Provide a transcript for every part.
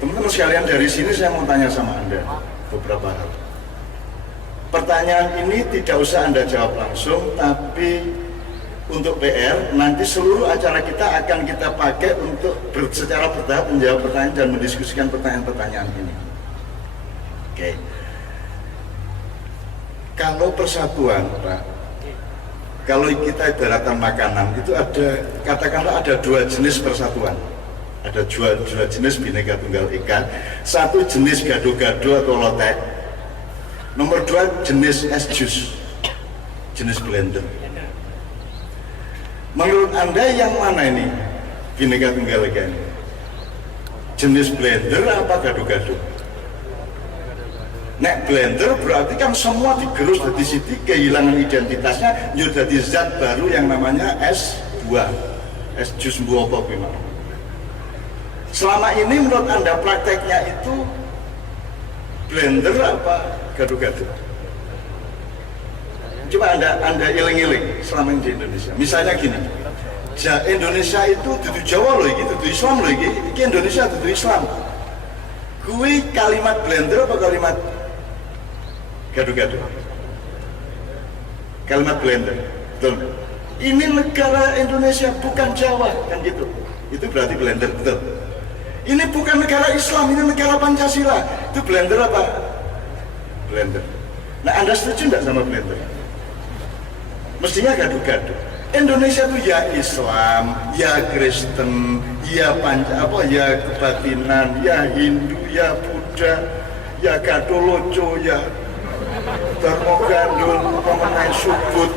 Teman-teman sekalian, dari sini saya mau tanya sama Anda beberapa hal. Pertanyaan ini tidak usah Anda jawab langsung, tapi untuk PR, nanti seluruh acara kita akan kita pakai untuk secara bertahap menjawab pertanyaan dan mendiskusikan pertanyaan-pertanyaan ini. Oke. Kalau persatuan, Pak, kalau kita ibaratkan makanan, itu ada, katakanlah ada dua jenis persatuan. Ada dua jenis Bhinneka Tunggal Ika. Satu jenis gado-gado atau lotek. Nomor dua jenis es jus, jenis blender. Menurut Anda yang mana ini Bhinneka Tunggal Ika ini? Jenis blender apa gado-gado? Nek blender berarti kan semua digerus dari situ, kehilangan identitasnya, jadi zat baru yang namanya es buah, es jus buah apa gimana? Selama ini menurut Anda prakteknya itu blender apa gado-gado? Coba Anda iling-iling selama ini di Indonesia. Misalnya gini, Indonesia itu dudu Jawa loh, itu dudu Islam loh, ini Indonesia dudu Islam. Kui kalimat blender apa kalimat gado-gado? Kalimat blender, betul. Ini negara Indonesia bukan Jawa, kan gitu. Itu berarti blender, betul. Ini bukan negara Islam, ini negara Pancasila. Itu blender apa? Blender. Nah, Anda setuju nggak sama blender? Mestinya gado-gado. Indonesia itu ya Islam, ya Kristen, ya ya kebatinan, ya Hindu, ya Buddha, ya Katoloco, ya Dharma Gandul, pemenang Subud,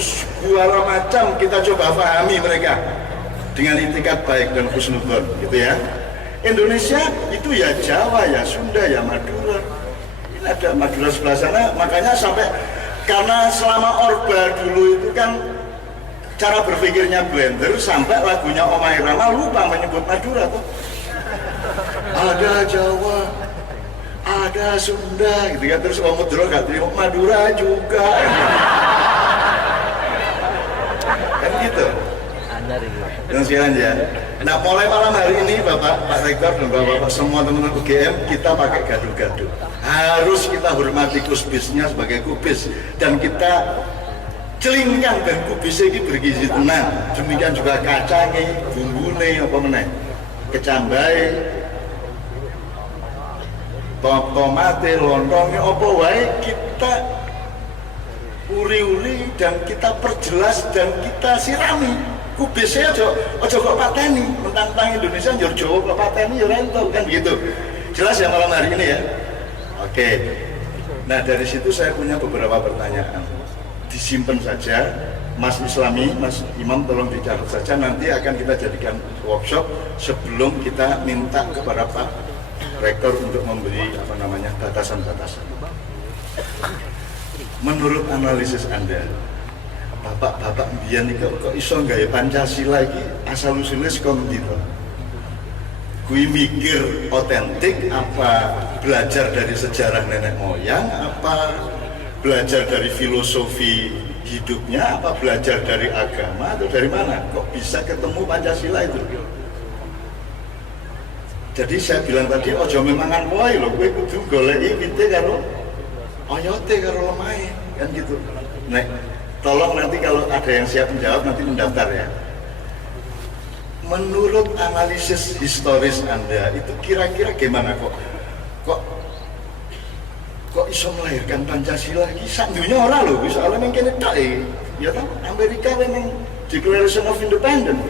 segala macam kita coba pahami mereka dengan itikat baik dan husnudzon, gitu ya. Indonesia itu ya Jawa, ya Sunda, ya Madura. Ini ada Madura sebelah sana, makanya sampai karena selama Orba dulu itu kan cara berpikirnya blender, sampai lagunya Omah Irama lupa menyebut Madura tuh. Ada Jawa, ada Sunda, gitu kan, terus Om Madura gak terima Madura juga. Kan gitu. Dan siaran ya. Nah, mulai malam hari ini Bapak, Pak Rektor dan Bapak-Bapak semua teman-teman UGM, kita pakai gado-gado. Harus kita hormati kubisnya sebagai kubis, dan kita celingkan dan kubisnya ini bergizi tenang. Demikian juga kacangnya, bumbune, apa meneh, kecambai, tomate, lontongnya, apa wae kita uri-uri dan kita perjelas dan kita sirami. Kubisnya ojo kok pateni, mentang-mentang Indonesia njur Jawa kok pateni ya rento, kan gitu. Jelas ya malam hari ini ya? Oke. Nah, dari situ saya punya beberapa pertanyaan. Disimpan saja, Mas Islami, Mas Imam tolong dicatat saja, nanti akan kita jadikan workshop sebelum kita minta kepada Pak Rektor untuk memberi batasan-batasan. Menurut analisis Anda, Bapak-bapak mbiyen iki kok iso gawe Pancasila iki asal usule saka ndi to? Kuwi mikir otentik apa belajar dari sejarah nenek moyang, apa belajar dari filosofi hidupnya, apa belajar dari agama atau dari mana? Kok bisa ketemu Pancasila itu? Jadi saya bilang tadi ojo memangan wae lho, kowe kudu goleki wite karo oyote karo lemahe, kan gitu. Nek tolong nanti kalau ada yang siap menjawab nanti mendaftar ya. Menurut analisis historis Anda itu kira-kira gimana kok iso melahirkan Pancasila iki sak dunya ora lho, soalnya nang kene tok ya kan Amerika memang Declaration of Independence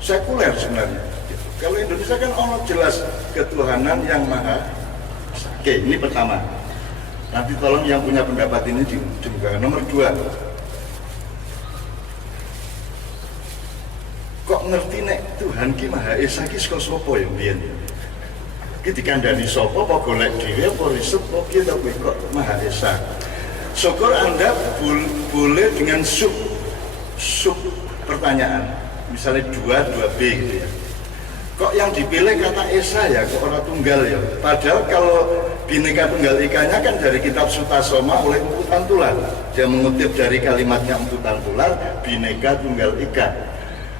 sekuler sebenarnya. Kalau Indonesia kan ono jelas ketuhanan yang maha. Oke, ini pertama. Nanti tolong yang punya pendapat ini dibuka. Nomor 2. Kok ngerti nek Tuhan ki Maha Esa ki saka sapa ya mbiyen? Ki dikandani sapa apa golek dhewe apa riset apa piye to kowe kok Maha Esa. Syukur Anda boleh dengan sub pertanyaan. Misalnya 2B gitu ya. Kok yang dipilih kata Esa ya, kok orang tunggal ya? Padahal kalau Bhinneka Tunggal Ikanya kan dari kitab Sutasoma oleh Empu Tantular. Dia mengutip dari kalimatnya Empu Tantular, Bhinneka Tunggal Ika.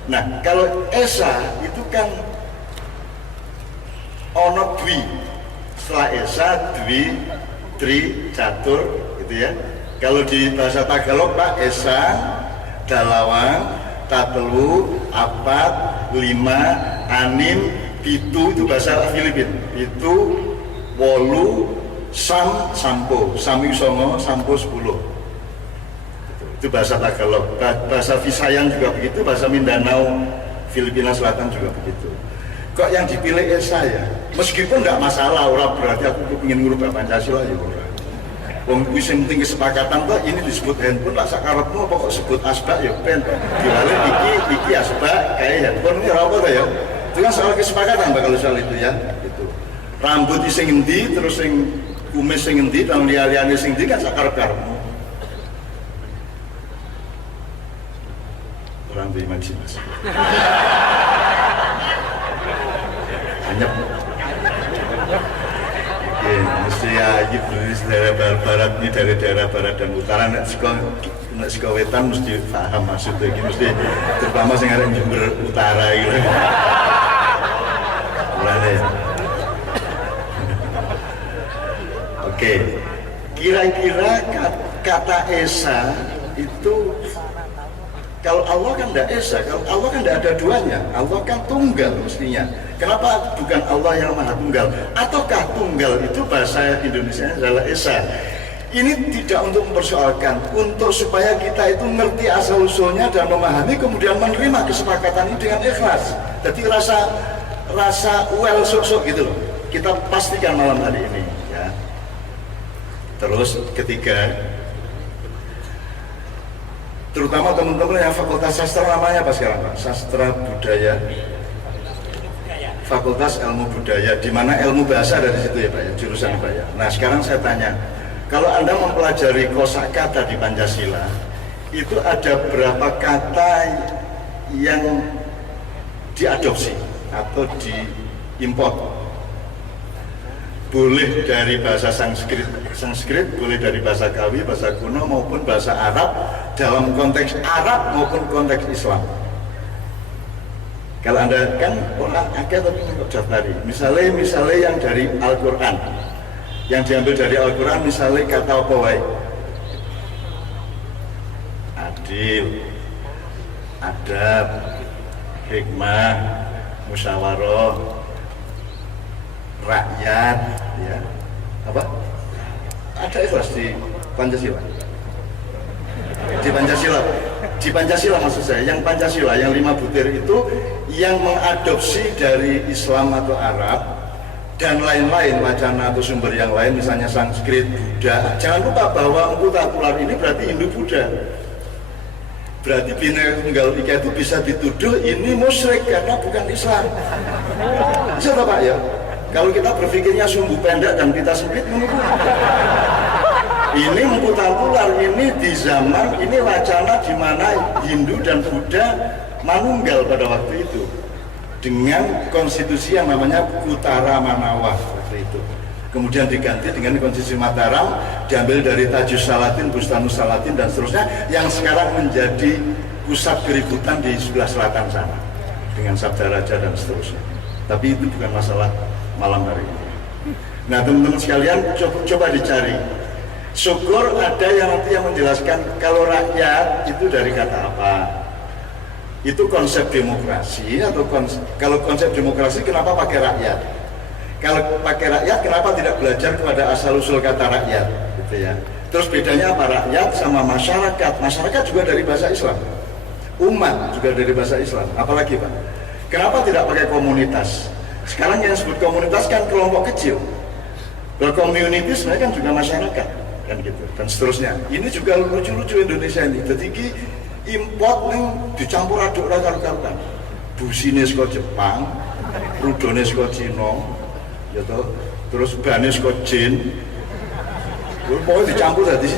Nah, kalau Esa itu kan ono dwi, setelah esa dwi, tri, catur gitu ya. Kalau di bahasa Tagalog Pak, esa, dalawang, tatelu, apat, lima, anim, pitu, itu bahasa Filipin. Pitu, wolu, sampo, sami songo, sampo 10. Itu bahasa Tagalog. Bahasa Visayan juga begitu, bahasa Mindanao, Filipina Selatan juga begitu. Kok yang dipilih esa ya? Meskipun tidak masalah, orang berarti aku ingin ngurubah Pancasila ya orang. Wong wis penting kesepakatan kok ini disebut handphone lah sakarepmu apa kok sebut asbak ya ben diwale iki asbak kayak handphone ini apa to ya. Itu kan soal kesepakatan Pak kalau soal itu ya. Itu. Rambut sing endi terus sing kumis sing endi dan liya-liyane sing endi kan sakarep-karepmu. Orang berimajinasi. Anyep. Mesti ya berdiri daerah barat ini dari daerah barat dan utara nek saka wetan mesti paham maksudnya iki mesti terutama sing arek Jember Utara gitu. Mulane. Oke. Kira-kira kata esa itu kalau Allah kan tidak esa, kalau Allah kan tidak ada duanya, Allah kan tunggal mestinya. Kenapa bukan Allah yang maha tunggal? Ataukah tunggal itu bahasa Indonesia adalah esa? Ini tidak untuk mempersoalkan, untuk supaya kita itu ngerti asal usulnya dan memahami, kemudian menerima kesepakatan ini dengan ikhlas. Jadi rasa well sok-sok gitu loh. Kita pastikan malam hari ini. Ya. Terus ketiga, terutama teman-teman yang fakultas sastra namanya apa sekarang Pak? Sastra budaya, fakultas ilmu budaya, di mana ilmu bahasa ada di situ ya Pak ya, jurusan Pak ya. Nah sekarang saya tanya, kalau Anda mempelajari kosakata di Pancasila, itu ada berapa kata yang diadopsi atau diimport? Boleh dari bahasa Sanskrit, boleh dari bahasa Kawi, bahasa kuno maupun bahasa Arab, dalam konteks Arab maupun konteks Islam. Kalau Anda kan orang agak tapi kok daftari. Misalnya yang dari Al-Quran, yang diambil dari Al-Quran, misalnya kata apa wae? Adil, adab, hikmah, musyawarah, rakyat, ya apa? Ada ikhlas di Pancasila. Di Pancasila maksud saya, yang Pancasila, yang 5 butir itu yang mengadopsi dari Islam atau Arab dan lain-lain wacana atau sumber yang lain, misalnya Sanskrit, Buddha. Jangan lupa bahwa Empu Tengkulak ini berarti Hindu-Buddha. Berarti Bhinneka Tunggal Ika itu bisa dituduh ini musyrik karena bukan Islam. Bisa Pak ya? Kalau kita berpikirnya sumbu pendek dan kita sempit menurut ini Empu Tengkulak ini di zaman ini wacana di mana Hindu dan Buddha manunggal pada waktu itu dengan konstitusi yang namanya Kutara Manawa waktu itu. Kemudian diganti dengan konstitusi Mataram, diambil dari Tajus Salatin, Bustanus Salatin dan seterusnya, yang sekarang menjadi pusat keributan di sebelah selatan sana dengan Sabda Raja dan seterusnya. Tapi itu bukan masalah malam hari ini. Nah teman-teman sekalian coba dicari. Syukur ada yang nanti yang menjelaskan kalau rakyat itu dari kata apa. Itu konsep demokrasi atau kalau konsep demokrasi kenapa pakai rakyat? Kalau pakai rakyat kenapa tidak belajar kepada asal usul kata rakyat gitu ya. Terus bedanya apa rakyat sama masyarakat? Masyarakat juga dari bahasa Islam. Umat juga dari bahasa Islam. Apalagi Pak? Kenapa tidak pakai komunitas? Sekarang yang disebut komunitas kan kelompok kecil. Kalau community sebenarnya kan juga masyarakat kan gitu dan seterusnya. Ini juga lucu-lucu Indonesia ini. Jadi import nih dicampur aduk karo-karuan. Busine saka Jepang, rudone saka Cina, ya toh. Terus bane saka Jin. Pokoke dicampur dadi